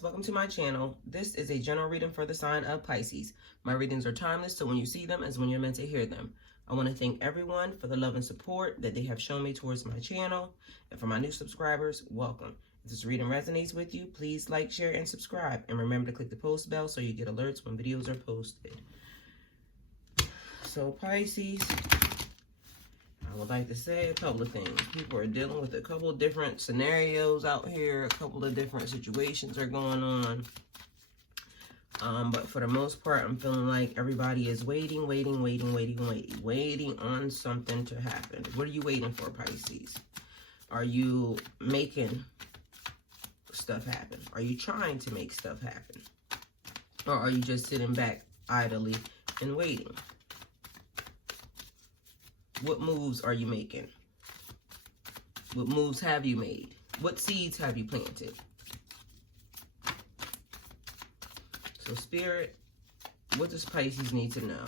guys, welcome to my channel. This is a general reading for the sign of Pisces. My readings are timeless, so when you see them is when you're meant to hear them. I want to thank everyone for the love and support that they have shown me towards my channel. And for my new subscribers, welcome. If this reading resonates with you, please like, share, and subscribe. And remember to click the post bell so you get alerts when videos are posted. So Pisces, I would like to say a couple of things. People are dealing with a couple of different scenarios out here. A couple of different situations are going on. But for the most part, I'm feeling like everybody is waiting on something to happen. What are you waiting for, Pisces? Are you making stuff happen? Are you trying to make stuff happen? Or are you just sitting back idly and waiting? What moves are you making? What moves have you made? What seeds have you planted? So Spirit, what does Pisces need to know?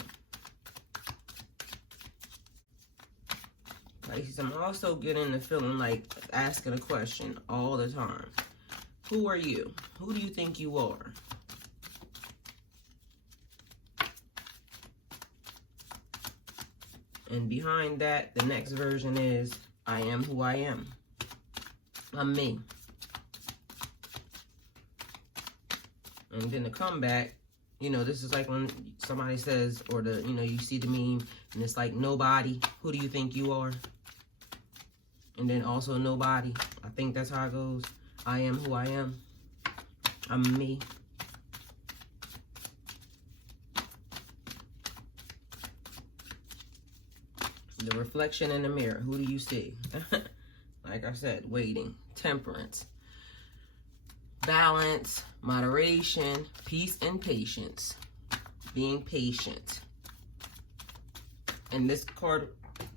Pisces, I'm also getting the feeling like asking a question all the time. Who are you? Who do you think you are? And behind that, the next version is, I am who I am. I'm me. And then the comeback, you know, this is like when somebody says, or the, you know, you see the meme, and it's like, nobody, who do you think you are? And then also nobody. I think that's how it goes. I am who I am. I'm me. The reflection in the mirror. Who do you see? Like I said, waiting. Temperance. Balance. Moderation. Peace and patience. Being patient. And this card,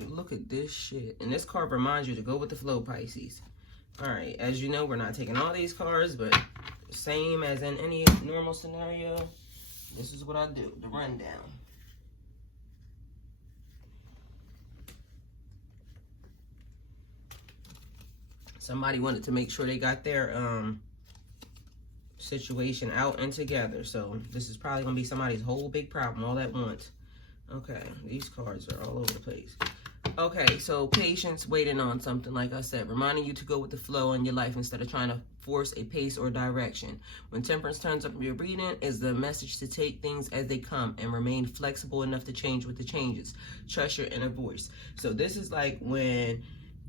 look at this shit. And this card reminds you to go with the flow, Pisces. Alright, as you know, we're not taking all these cards, but same as in any normal scenario, this is what I do. The rundown. Somebody wanted to make sure they got their situation out and together. So this is probably going to be somebody's whole big problem all at once. Okay, these cards are all over the place. Okay, so patience, waiting on something, like I said, reminding you to go with the flow in your life instead of trying to force a pace or direction. When Temperance turns up in your reading, is the message to take things as they come and remain flexible enough to change with the changes. Trust your inner voice. So this is like when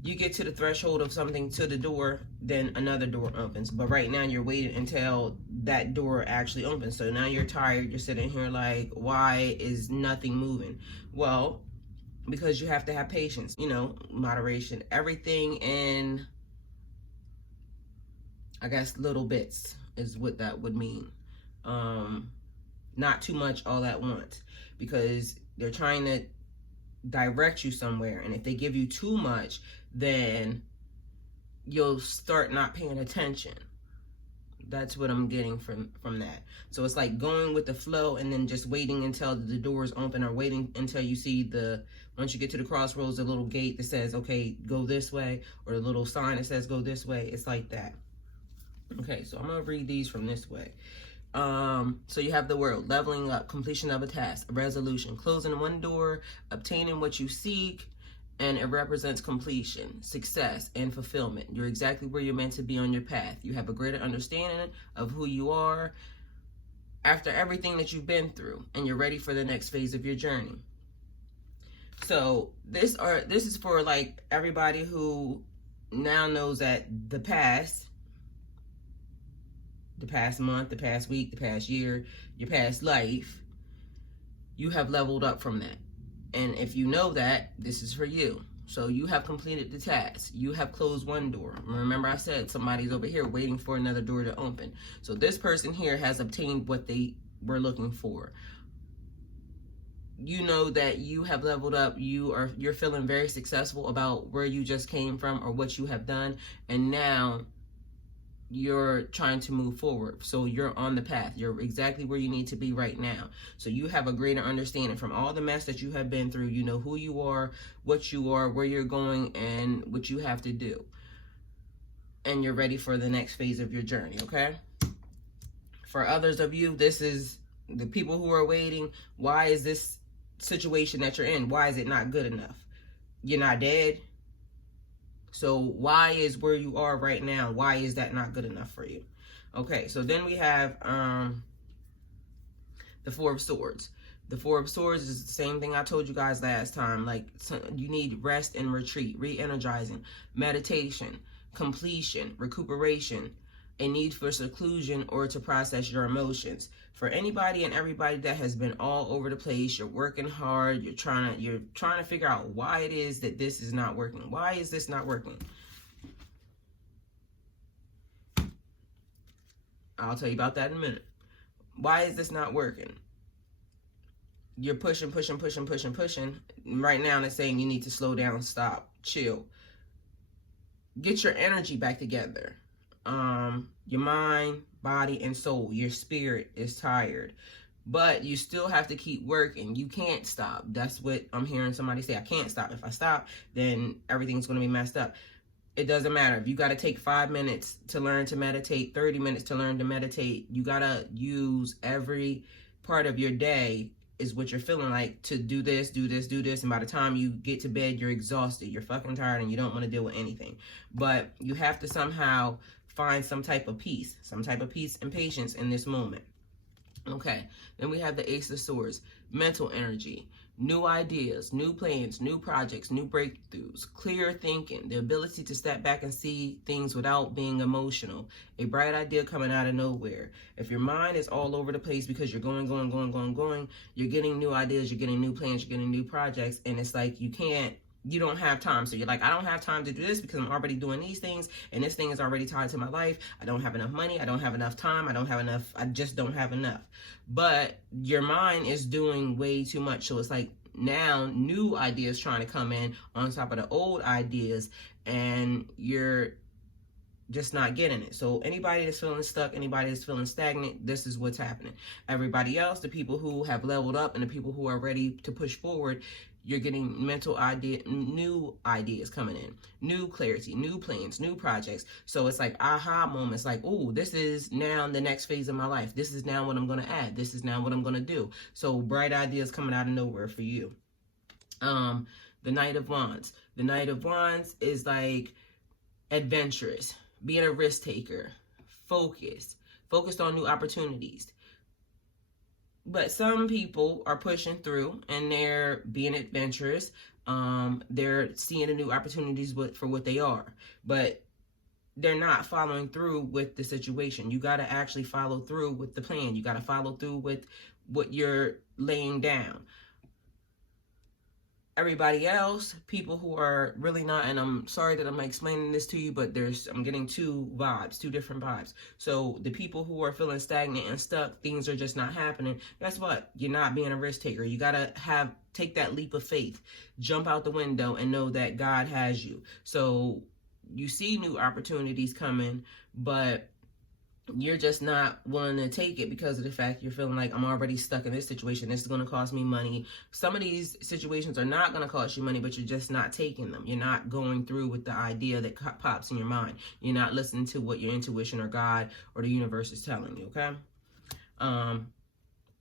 you get to the threshold of something, to the door, then another door opens. But right now you're waiting until that door actually opens. So now you're tired. You're sitting here like, why is nothing moving? Well, because you have to have patience, you know, moderation, everything in, I guess, little bits is what that would mean. Not too much all at once, because they're trying to direct you somewhere. And if they give you too much, then you'll start not paying attention. That's what I'm getting from that. So it's like going with the flow and then just waiting until the doors open, or waiting until you see once you get to the crossroads, the little gate that says, okay, go this way, or the little sign that says go this way. It's like that. Okay, so I'm going to read these from this way. So you have the world, leveling up, completion of a task, a resolution, closing one door, obtaining what you seek, and it represents completion, success, and fulfillment. You're exactly where you're meant to be on your path. You have a greater understanding of who you are after everything that you've been through, and you're ready for the next phase of your journey. So this is for like everybody who now knows that the past month, the past week, the past year, your past life, you have leveled up from that. And if you know that, this is for you. So you have completed the task. You have closed one door. Remember I said somebody's over here waiting for another door to open. So this person here has obtained what they were looking for. You know that you have leveled up. You're feeling very successful about where you just came from or what you have done. And now you're trying to move forward. So you're on the path. You're exactly where you need to be right now. So you have a greater understanding from all the mess that you have been through. You know who you are, what you are, where you're going, and what you have to do. And you're ready for the next phase of your journey, okay? For others of you, this is the people who are waiting. Why is this situation that you're in, why is it not good enough? You're not dead. So why is where you are right now, why is that not good enough for you? Okay, so then we have the Four of Swords. The Four of Swords is the same thing I told you guys last time. Like, you need rest and retreat, re-energizing, meditation, completion, recuperation, a need for seclusion or to process your emotions. For anybody and everybody that has been all over the place, you're working hard, you're trying to figure out why it is that this is not working. Why is this not working? I'll tell you about that in a minute. Why is this not working? You're pushing. Right now it's saying you need to slow down, stop, chill. Get your energy back together. Your mind, body, and soul, your spirit is tired. But you still have to keep working. You can't stop. That's what I'm hearing somebody say. I can't stop. If I stop, then everything's going to be messed up. It doesn't matter. If you got to take 5 minutes to learn to meditate, 30 minutes to learn to meditate, you got to use every part of your day is what you're feeling like to do this. And by the time you get to bed, you're exhausted. You're fucking tired and you don't want to deal with anything. But you have to somehow find some type of peace and patience in this moment. Okay, then we have the Ace of Swords, mental energy, new ideas, new plans, new projects, new breakthroughs, clear thinking, the ability to step back and see things without being emotional, a bright idea coming out of nowhere. If your mind is all over the place because you're going, you're getting new ideas, you're getting new plans, you're getting new projects, and it's like you don't have time. So you're like, I don't have time to do this because I'm already doing these things and this thing is already tied to my life. I don't have enough money. I don't have enough time. I just don't have enough. But your mind is doing way too much. So it's like now new ideas trying to come in on top of the old ideas and you're just not getting it. So anybody that's feeling stuck, anybody that's feeling stagnant, this is what's happening. Everybody else, the people who have leveled up and the people who are ready to push forward, you're getting new ideas coming in, new clarity, new plans, new projects. So it's like aha moments, like, oh, this is now the next phase of my life. This is now what I'm going to add. This is now what I'm going to do. So bright ideas coming out of nowhere for you. The Knight of Wands. The Knight of Wands is like adventurous, being a risk taker, focused on new opportunities. But some people are pushing through and they're being adventurous. They're seeing the new opportunities for what they are. But they're not following through with the situation. You got to actually follow through with the plan. You got to follow through with what you're laying down. Everybody else, people who are really not, and I'm sorry that I'm explaining this to you, but I'm getting two different vibes. So the people who are feeling stagnant and stuck, things are just not happening. Guess what? You're not being a risk taker. You gotta take that leap of faith, jump out the window and know that God has you. So you see new opportunities coming, but you're just not willing to take it because of the fact you're feeling like I'm already stuck in this situation. This is going to cost me money. Some of these situations are not going to cost you money, but you're just not taking them. You're not going through with the idea that pops in your mind. You're not listening to what your intuition or God or the universe is telling you, okay?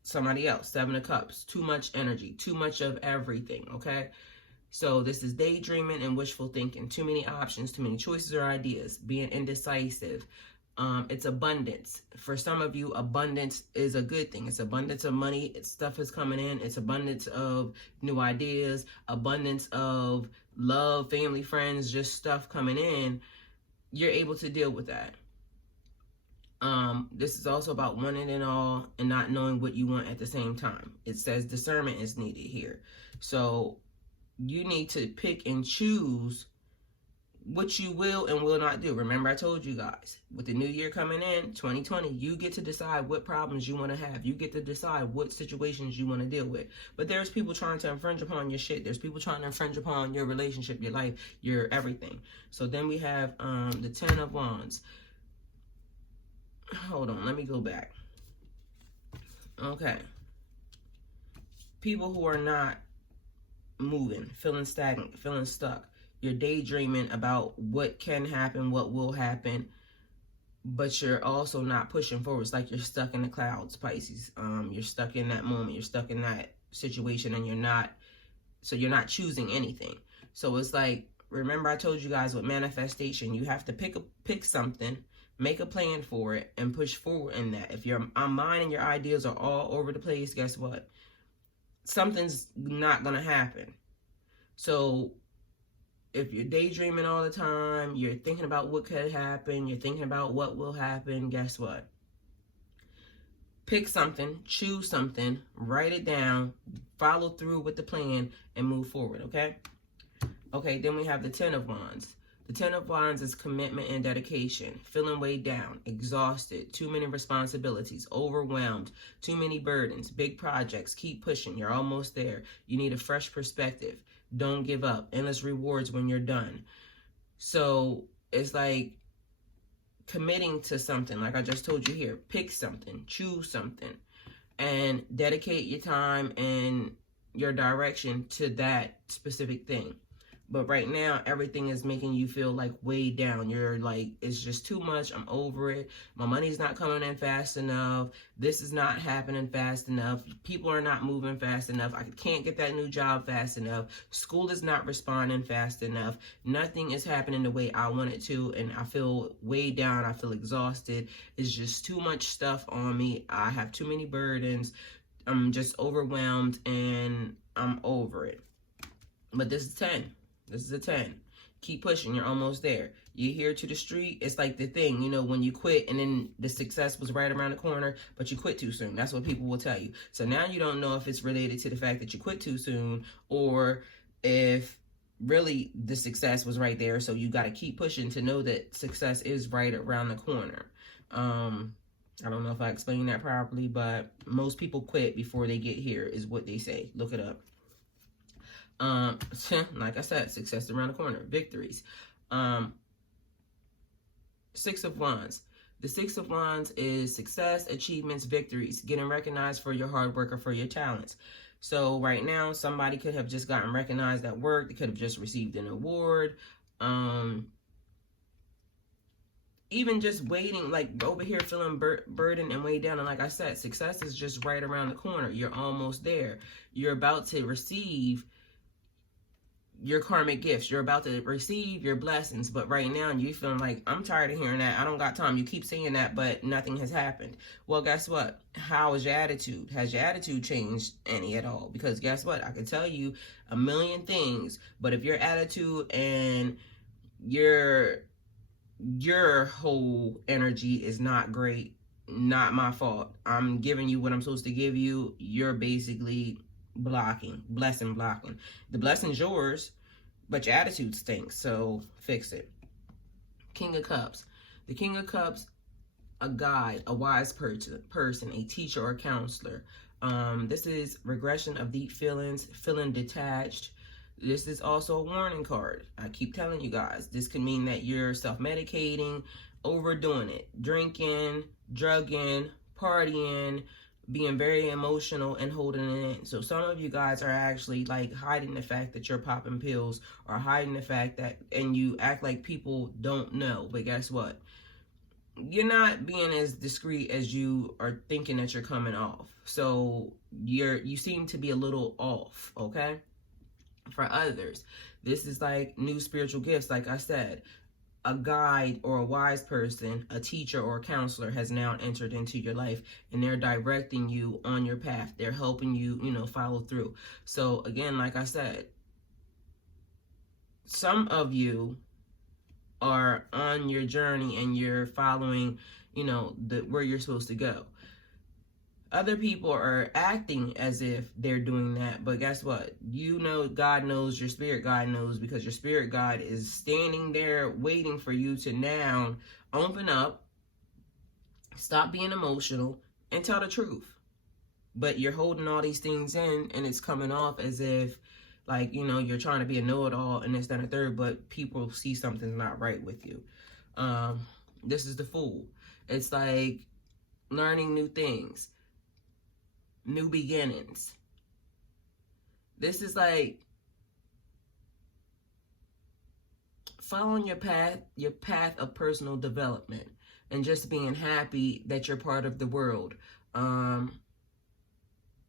Somebody else, Seven of Cups, too much energy, too much of everything, okay? So this is daydreaming and wishful thinking, too many options, too many choices or ideas, being indecisive. It's abundance. For some of you, abundance is a good thing. It's abundance of money. Stuff is coming in. It's abundance of new ideas, abundance of love, family, friends, just stuff coming in. You're able to deal with that. This is also about wanting it all and not knowing what you want at the same time. It says discernment is needed here. So you need to pick and choose what you will and will not do. Remember, I told you guys, with the new year coming in, 2020, you get to decide what problems you want to have. You get to decide what situations you want to deal with. But there's people trying to infringe upon your shit. There's people trying to infringe upon your relationship, your life, your everything. So then we have the Ten of Wands. Hold on, let me go back. Okay. People who are not moving, feeling stagnant, feeling stuck. You're daydreaming about what can happen, what will happen. but you're also not pushing forward. It's like you're stuck in the clouds, Pisces. You're stuck in that moment. You're stuck in that situation, and you're not choosing anything. So it's like, remember I told you guys with manifestation, you have to pick something, make a plan for it, and push forward in that. If your mind and your ideas are all over the place, guess what? Something's not gonna happen. So if you're daydreaming all the time, you're thinking about what could happen, you're thinking about what will happen, guess what? Pick something, choose something, write it down, follow through with the plan, and move forward, okay? Okay, then we have the Ten of Wands. The Ten of Wands is commitment and dedication, feeling weighed down, exhausted, too many responsibilities, overwhelmed, too many burdens, big projects, keep pushing, you're almost there. You need a fresh perspective. Don't give up. Endless rewards when you're done. So it's like committing to something, like I just told you here. Pick something, choose something, and dedicate your time and your direction to that specific thing. But right now, everything is making you feel like weighed down. You're like, it's just too much. I'm over it. My money's not coming in fast enough. This is not happening fast enough. People are not moving fast enough. I can't get that new job fast enough. School is not responding fast enough. Nothing is happening the way I want it to. And I feel weighed down. I feel exhausted. It's just too much stuff on me. I have too many burdens. I'm just overwhelmed and I'm over it. But this is 10. This is a 10. Keep pushing. You're almost there. You're here to the street. It's like the thing, you know, when you quit and then the success was right around the corner, but you quit too soon. That's what people will tell you. So now you don't know if it's related to the fact that you quit too soon or if really the success was right there. So you got to keep pushing to know that success is right around the corner. I don't know if I explained that properly, but most people quit before they get here is what they say. Look it up. Like I said, success around the corner, victories. Six of Wands. The Six of Wands is success, achievements, victories, getting recognized for your hard work or for your talents. So right now, somebody could have just gotten recognized at work. They could have just received an award. Even just waiting, like over here feeling burdened and weighed down. And like I said, success is just right around the corner. You're almost there. You're about to receive your karmic gifts. You're about to receive your blessings. But right now, you feeling like, I'm tired of hearing that. I don't got time. You keep saying that, but nothing has happened. Well, guess what? How is your attitude? Has your attitude changed any at all? Because guess what? I can tell you a million things, but if your attitude and your whole energy is not great, not my fault. I'm giving you what I'm supposed to give you. You're basically blocking. The blessing's yours, but your attitude stinks, so fix it. King of Cups. The King of Cups, a guide, a wise person, a teacher or counselor. This is regression of deep feelings, feeling detached. This is also a warning card. I keep telling you guys, this could mean that you're self-medicating, overdoing it, drinking, drugging, partying, being very emotional and holding it in. So some of you guys are actually like hiding the fact that you're popping pills or hiding the fact that, and you act like people don't know. But guess what? You're not being as discreet as you are thinking that you're coming off. So you seem to be a little off, okay? For others, this is like new spiritual gifts. Like I said, a guide or a wise person, a teacher or a counselor has now entered into your life, and they're directing you on your path. They're helping you, follow through. So again, like I said, some of you are on your journey and you're following, where you're supposed to go. Other people are acting as if they're doing that, but guess what? God knows, your spirit guide knows, because your spirit guide is standing there waiting for you to now open up, stop being emotional, and tell the truth. But you're holding all these things in, and it's coming off as if, like, you're trying to be a know-it-all and this, that, and the third, but people see something's not right with you. This is the Fool. It's like learning new things. New beginnings. This is like following your path of personal development. and just being happy that you're part of the world.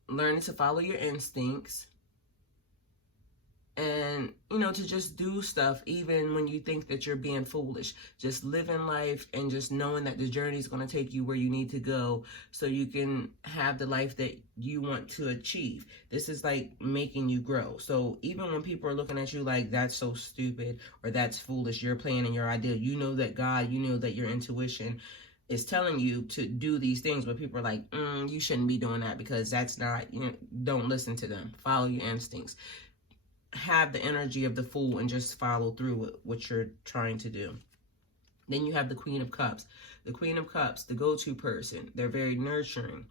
Learning to follow your instincts, and to just do stuff even when you think that you're being foolish. Just living life and just knowing that the journey is going to take you where you need to go so you can have the life that you want to achieve. This is like making you grow. So even when people are looking at you like that's so stupid or that's foolish, you're planning your idea, you know that God, you know that your intuition is telling you to do these things, but people are like, you shouldn't be doing that because that's not, don't listen to them. Follow your instincts. Have the energy of the Fool and just follow through with what you're trying to do. Then you have the Queen of Cups. The Queen of Cups, the go-to person. They're very nurturing.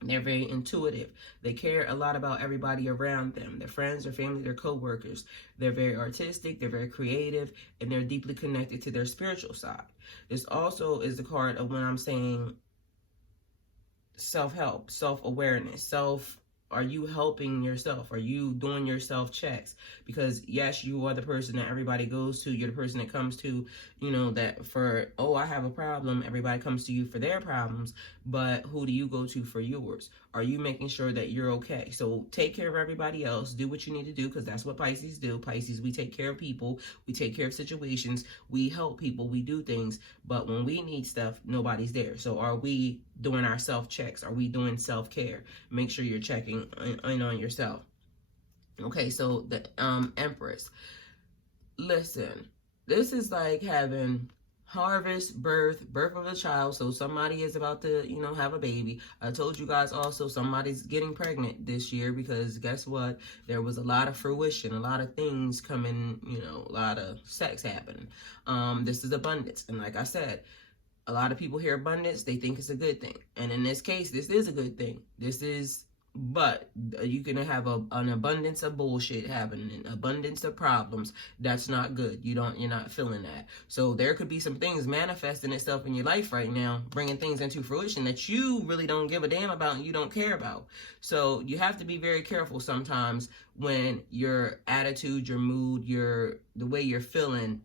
They're very intuitive. They care a lot about everybody around them. Their friends, their family, their co-workers. They're very artistic, they're very creative, and they're deeply connected to their spiritual side. This also is the card of when I'm saying self-help, self-awareness, are you helping yourself? Are you doing your self-checks? Because yes, you are the person that everybody goes to. You're the person that comes to, that for, I have a problem. Everybody comes to you for their problems. But who do you go to for yours? Are you making sure that you're okay? So take care of everybody else. Do what you need to do, because that's what Pisces do. Pisces, we take care of people. We take care of situations. We help people. We do things. But when we need stuff, nobody's there. So are we doing our self-checks? Are we doing self-care? Make sure you're checking in on yourself. Okay, so the Empress. Listen, this is like having harvest, birth of a child. So somebody is about to, have a baby. I told you guys also somebody's getting pregnant this year, because guess what? There was a lot of fruition, a lot of things coming, a lot of sex happening. This is abundance. And like I said, a lot of people hear abundance, they think it's a good thing. And in this case, this is a good thing. But you can have an abundance of bullshit happening, an abundance of problems. That's not good. You're not feeling that. So there could be some things manifesting itself in your life right now, bringing things into fruition that you really don't give a damn about and you don't care about. So you have to be very careful sometimes when your attitude, your mood, the way you're feeling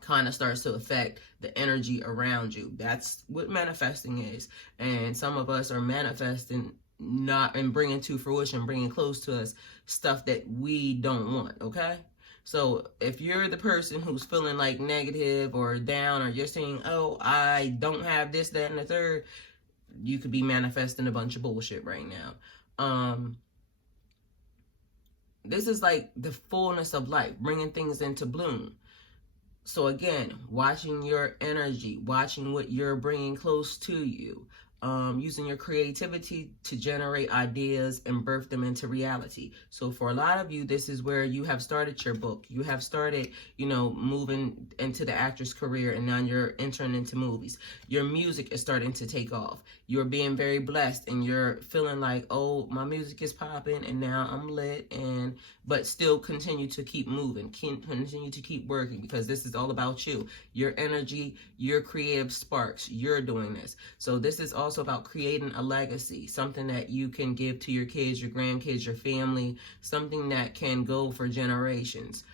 kind of starts to affect the energy around you. That's what manifesting is. And some of us are manifesting and bringing to fruition, bringing close to us stuff that we don't want, okay? So if you're the person who's feeling like negative or down, or you're saying, I don't have this, that, and the third, you could be manifesting a bunch of bullshit right now. This is like the fullness of life, bringing things into bloom. So again, watching your energy, watching what you're bringing close to you, using your creativity to generate ideas and birth them into reality. So for a lot of you, this is where you have started your book. You have started, moving into the actress career, and now you're entering into movies. Your music is starting to take off. You're being very blessed, and you're feeling like, my music is popping, and now I'm lit, but still continue to keep moving, continue to keep working, because this is all about you, your energy, your creative sparks. You're doing this. So this is also about creating a legacy, something that you can give to your kids, your grandkids, your family, something that can go for generations.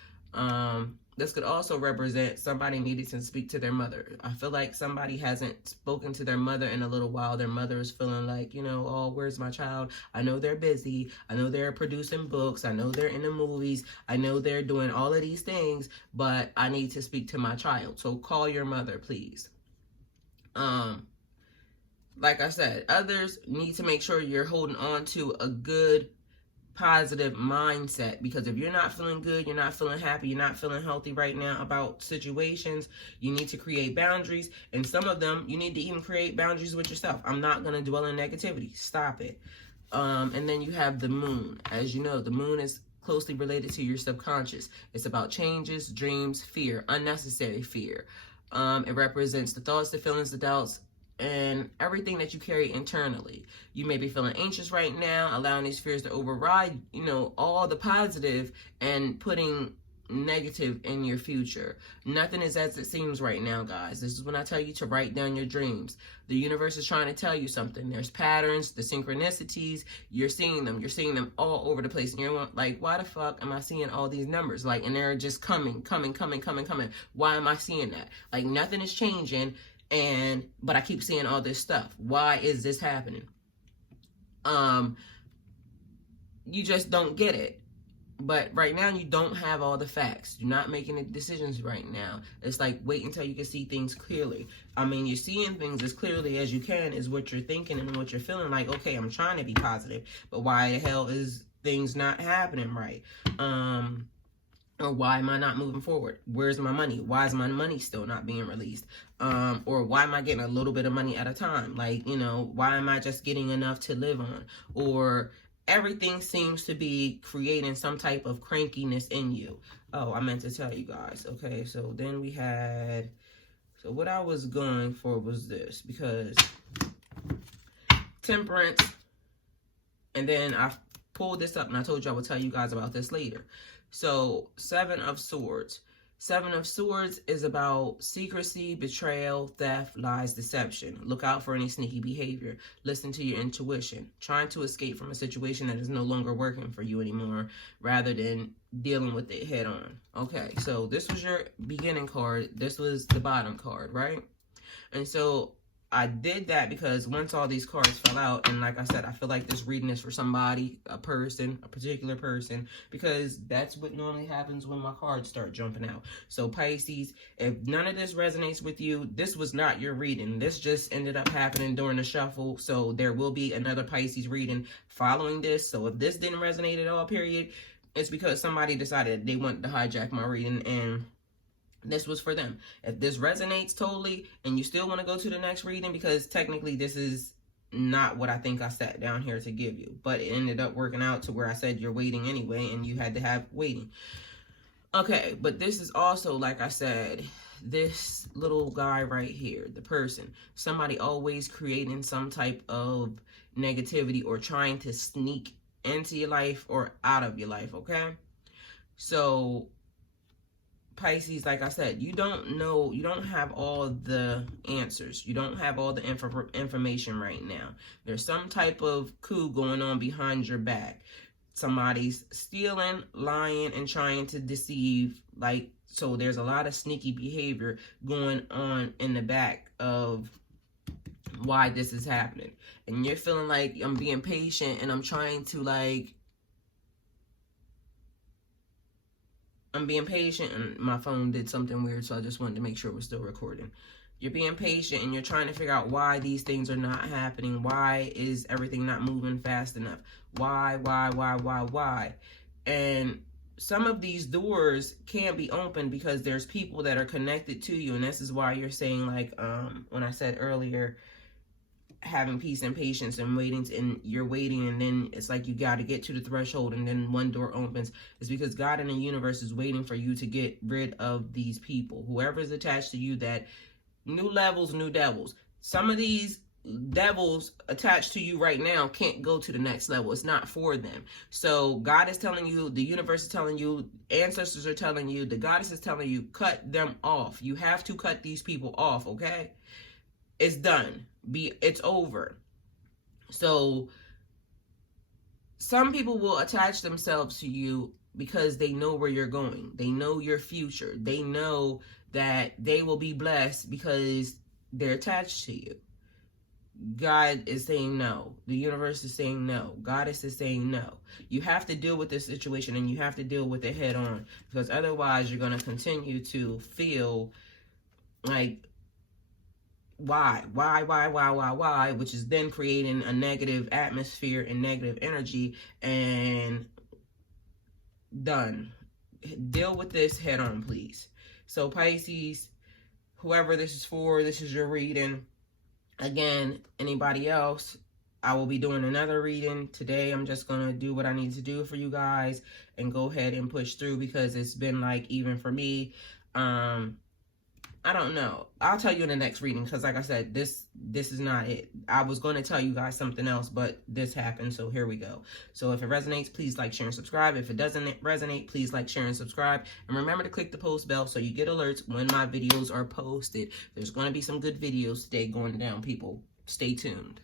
This could also represent somebody needing to speak to their mother. I feel like somebody hasn't spoken to their mother in a little while. Their mother is feeling like, where's my child? I know they're busy. I know they're producing books. I know they're in the movies. I know they're doing all of these things, but I need to speak to my child. So call your mother, please. Like I said, others need to make sure you're holding on to a good, positive mindset, because if you're not feeling good, you're not feeling happy, you're not feeling healthy right now about situations, you need to create boundaries. And some of them, you need to even create boundaries with yourself. I'm not going to dwell in negativity. Stop it. And then you have the moon. As you know, the moon is closely related to your subconscious. It's about changes, dreams, fear, unnecessary fear. It represents the thoughts, the feelings, the doubts, and everything that you carry internally. You may be feeling anxious right now, allowing these fears to override, all the positive and putting negative in your future. Nothing is as it seems right now, guys. This is when I tell you to write down your dreams. The universe is trying to tell you something. There's patterns, the synchronicities. You're seeing them all over the place. And you're like, why the fuck am I seeing all these numbers? And they're just coming. Why am I seeing that? Nothing is changing. But I keep seeing all this stuff. Why is this happening? You just don't get it. But right now, you don't have all the facts. You're not making the decisions right now. It's like, wait until you can see things clearly. I mean, you're seeing things as clearly as you can is what you're thinking and what you're feeling. Like, okay, I'm trying to be positive, but why the hell is things not happening right? Or why am I not moving forward? Where's my money? Why is my money still not being released? Or why am I getting a little bit of money at a time? Like, you know, why am I just getting enough to live on? Or everything seems to be creating some type of crankiness in you. Oh, I meant to tell you guys. Okay, so then we had... So what I was going for was this. Because Temperance... And then I pulled this up and I told you I would tell you guys about this later. So, Seven of Swords. Seven of Swords is about secrecy, betrayal, theft, lies, deception. Look out for any sneaky behavior. Listen to your intuition. Trying to escape from a situation that is no longer working for you anymore, rather than dealing with it head on. Okay, so this was your beginning card. This was the bottom card, right? And so I did that because once all these cards fell out, and like I said, I feel like this reading is for somebody, a person, a particular person, because that's what normally happens when my cards start jumping out. So Pisces, if none of this resonates with you, this was not your reading. This just ended up happening during the shuffle. So there will be another Pisces reading following this. So if this didn't resonate at all, period, it's because somebody decided they wanted to hijack my reading, and this was for them. If this resonates totally and you still want to go to the next reading, because technically this is not what I think I sat down here to give you, but it ended up working out to where I said you're waiting anyway and you had to have waiting. Okay, but this is also, like I said, this little guy right here, the person, somebody always creating some type of negativity or trying to sneak into your life or out of your life, okay? So Pisces, like I said, you don't know, you don't have all the answers. You don't have all the information right now. There's some type of coup going on behind your back. Somebody's stealing, lying, and trying to deceive. Like, so there's a lot of sneaky behavior going on in the back of why this is happening. And you're feeling like I'm being patient and I'm trying to, like, I'm being patient, and my phone did something weird, so I just wanted to make sure we're still recording. You're being patient, and you're trying to figure out why these things are not happening. Why is everything not moving fast enough? Why? And some of these doors can't be opened because there's people that are connected to you, and this is why you're saying, like, when I said earlier, having peace and patience and waiting, and you're waiting, and then it's like you got to get to the threshold and then one door opens. It's because God in the universe is waiting for you to get rid of these people, whoever's attached to you. That new levels, new devils. Some of these devils attached to you right now can't go to the next level. It's not for them. So God is telling you, the universe is telling you, ancestors are telling you, the goddess is telling you, cut them off. You have to cut these people off, okay? It's done. It's over. So some people will attach themselves to you because they know where you're going. They know your future. They know that they will be blessed because they're attached to you. God is saying no. The universe is saying no. Goddess is saying no. You have to deal with this situation, and you have to deal with it head on, because otherwise you're going to continue to feel like, why, which is then creating a negative atmosphere and negative energy, and done. Deal with this head on, please. So Pisces, whoever this is for, this is your reading. Again, anybody else, I will be doing another reading. Today, I'm just going to do what I need to do for you guys and go ahead and push through, because it's been like, even for me, I don't know. I'll tell you in the next reading, because like I said, this is not it. I was going to tell you guys something else, but this happened, so here we go. So if it resonates, please like, share, and subscribe. If it doesn't resonate, please like, share, and subscribe. And remember to click the post bell so you get alerts when my videos are posted. There's going to be some good videos today going down, people. Stay tuned.